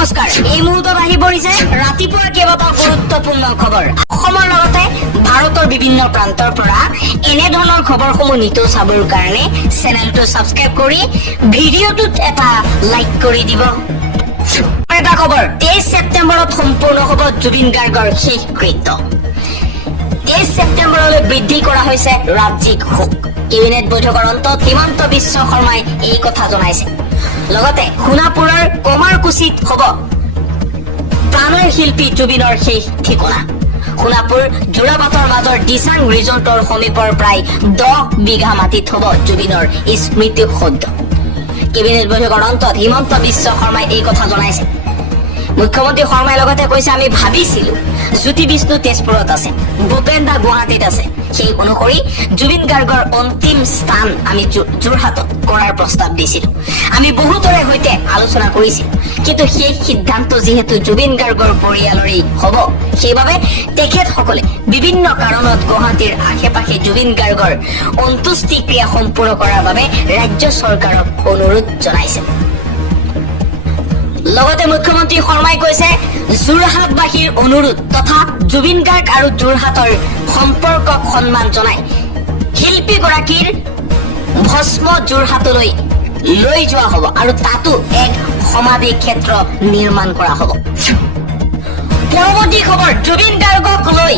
নমস্কাৰ এই মুহূৰ্তত আহি পৰিছে ৰাতিপুৱাৰ কেইবাটাও গুৰুত্বপূৰ্ণ খবৰ অসমৰ লগতে ভাৰতৰ বিভিন্ন প্ৰান্তৰ পৰা এনে ধৰণৰ খবৰসমূহ নিতৌ চাবৰ কাৰণে চেনেলটো সাবস্ক্ৰাইব কৰি ভিডিঅ'টোত এটা লাইক কৰি দিব। এটা খবৰ 23 ছেপ্টেম্বৰত সম্পূৰ্ণ হ'ব জুবিন গাৰ্গৰ শেষকৃত্য। 23 ছেপ্টেম্বৰলৈ বৃদ্ধি কৰা হৈছে ৰাজ্যিক শোক। কেবিনেট বৈঠকৰ অন্তত হিমন্ত বিশ্ব শৰ্মাই এই কথা জনাইছে। লগতে সোণাপুৰৰ কমাৰকুছিত হ'ব প্ৰাণৰ শিল্পী জুবিনৰ শেষ ঠিকনা। সোণাপুৰ যোৰাবাটৰ মাজৰ দিচাং ৰিজৰ্টৰ সমীপৰ প্ৰায় 10 বিঘা মাটিত হ'ব জুবিনৰ স্মৃতি সৌধ। কেবিনেট বৈঠকৰ অন্তত হিমন্ত বিশ্ব শৰ্মাই এই কথা জনাইছে। মুখ্যমন্ত্ৰী শৰ্মাই লগতে কৈছে, আমি ভাবিছিলো জ্যোতি বিষ্ণু তেজপুৰত আছে, ভূপেন দা গুৱাহাটীত আছে, সেই অনুসৰি জুবিন গাৰ্গৰ অন্তিম স্থান আমি যোৰহাটত কৰাৰ প্ৰস্তাৱ দিছিলো। আমি বহুতৰে সৈতে আলোচনা কৰিছিলো, কিন্তু সেই সিদ্ধান্ত যিহেতু জুবিন গাৰ্গৰ পৰিয়ালৰেই হ'ব, সেইবাবে তেখেতসকলে বিভিন্ন কাৰণত গুৱাহাটীৰ আশে পাশে জুবিন গাৰ্গৰ অন্ত্যেষ্টিক্ৰিয়া সম্পূৰ্ণ কৰাৰ বাবে ৰাজ্য চৰকাৰক অনুৰোধ জনাইছে। লগতে মুখ্যমন্ত্ৰী শৰ্মাই কৈছে, যোৰহাটবাসীৰ অনুৰোধ তথা জুবিন গাৰ্গ আৰু যোৰহাটৰ সম্পৰ্কক সন্মান জনাই শিল্পীগৰাকীৰ ভস্ম যোৰহাটলৈ লৈ যোৱা হ'ব আৰু তাতো এক সমাধি ক্ষেত্ৰ নিৰ্মাণ কৰা হ'ব। পৰৱৰ্তী খবৰ, জুবিন গাৰ্গক লৈ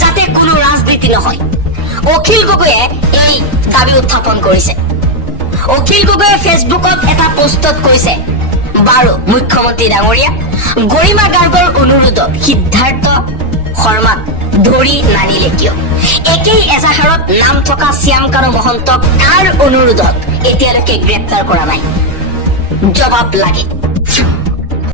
যাতে কোনো ৰাজনীতি নহয়, অখিল গগৈয়ে এই দাবী উত্থাপন কৰিছে। অখিল গগৈয়ে ফেচবুকত এটা পোষ্টত কৈছে, বাৰু মুখ্যমন্ত্ৰী ডাঙৰীয়া, গৰিমা গাৰ্গৰ অনুৰোধত সিদ্ধাৰ্থ শৰ্মাক ধৰি নানিলে কিয়? একেই এজাহাৰত নাম থকা শ্যামকানু মহন্তক কাৰ অনুৰোধত এতিয়ালৈকে গ্ৰেপ্তাৰ কৰা নাই? জবাব লাগে।